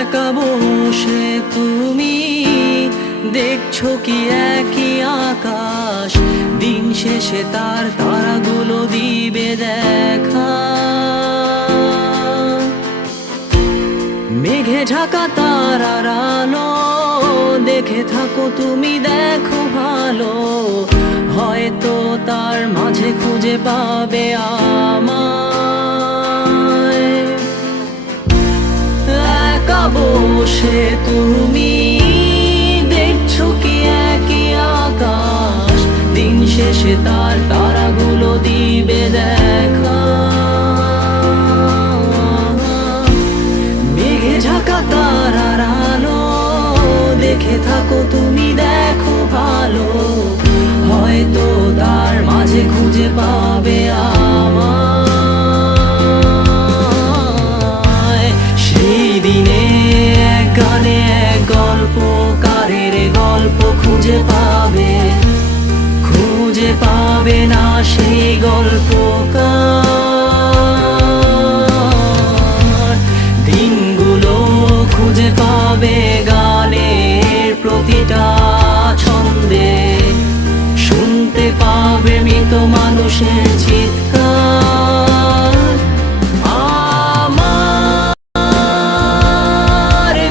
একা বসে তুমি দেখছো কি একই আকাশ, দিন শেষে তার তারাগুলো দিবে দেখা। মেঘে ঢাকা তারার আলো দেখে থাকো তুমি, দেখো ভালো, হয়তো তার মাঝে খুঁজে পাবে আমায়। একা বসে তুমি দেখছো কি একই আকাশ, দিন শেষে তার তারাগুলো দিবে দেখা। মেঘে ঢাকা তারার আলো দেখে থাকো তুমি, দেখো ভালো, হয়তো তার মাঝে খুঁজে পাবে আমায়। সেই দিনে এক গানে এক গল্পকারের গল্প খুঁজে পাবে, খুঁজে পাবে না সেই গল্পকার। দিনগুলো খুঁজে পাবে গানের প্রতিটা ছন্দে, শুনতে পাবে মৃত মানুষের চিৎকার। আমার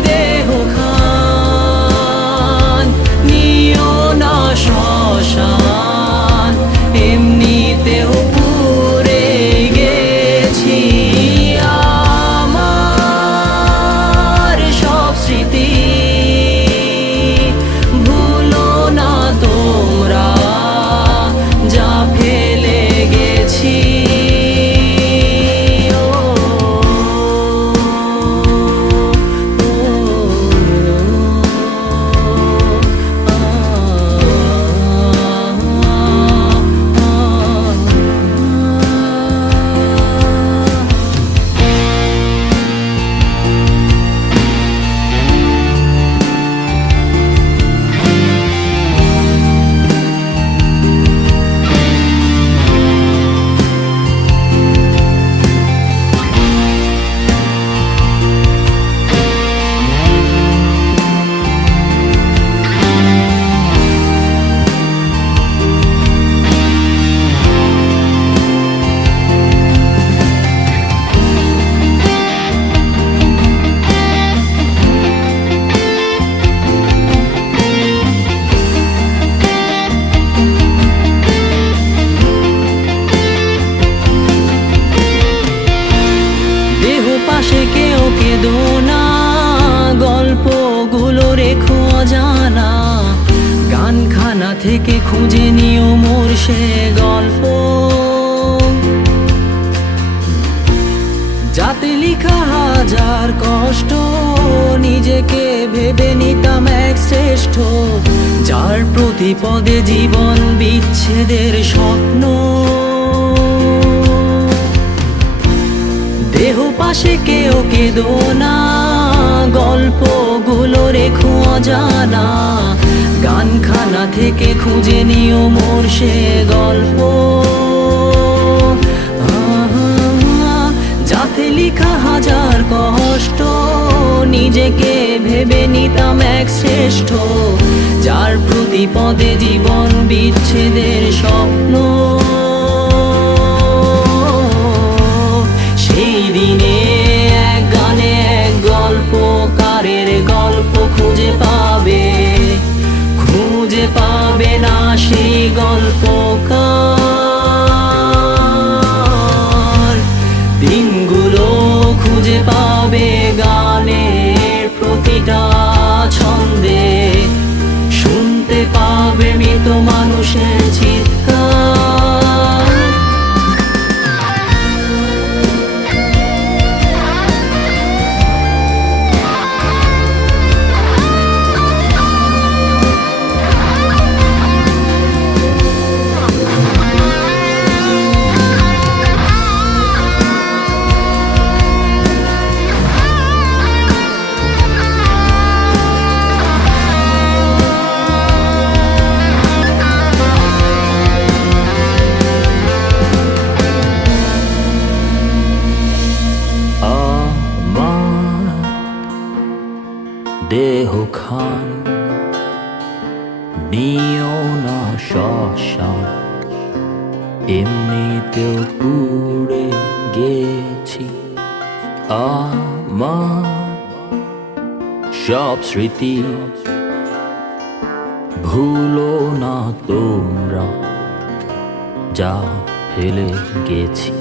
দেহ খান নিও না শ্মশান, এমনিতেও পুড়ে গেছি। আমার সব স্মৃতি ভুলো না তোমরা, যা ফেলে গেছি। পাশে কেউ কেঁদো না, গল্পগুলো রেখো অজানা, গানখানা থেকে খুঁজে নিও মোর সে গল্প, যাতে লিখা হাজার কষ্ট, নিজেকে ভেবে নিতাম এক শ্রেষ্ঠ, যার প্রতি পদে জীবন বিচ্ছেদের স্বপ্ন। দেহ পাশে কেউ কেঁদো না, গল্পগুলো রেখো অজানা, গানখানা থেকে খুঁজে নিও মোর সে গল্প, যাতে লিখা হাজার কষ্ট, নিজেকে ভেবে নিতাম এক শ্রেষ্ঠ, যার প্রতি পদে জীবন বিচ্ছেদের স্বপ্ন। সেই দিনে এক গানে এক গল্পকারের গল্প খুঁজে পাবে, খুঁজে পাবে না সেই গল্পকার। দিনগুলো খুঁজে পাবে গানের প্রতিটা ছন্দে, শুনতে পাবে মৃত মানুষের চিৎকার। দেহ খান নিও না শ্মশান, এমনিতেও পুড়ে গেছি আমার সব স্মৃতি। ভুলো না তোমরা যা ফেলে গেছি।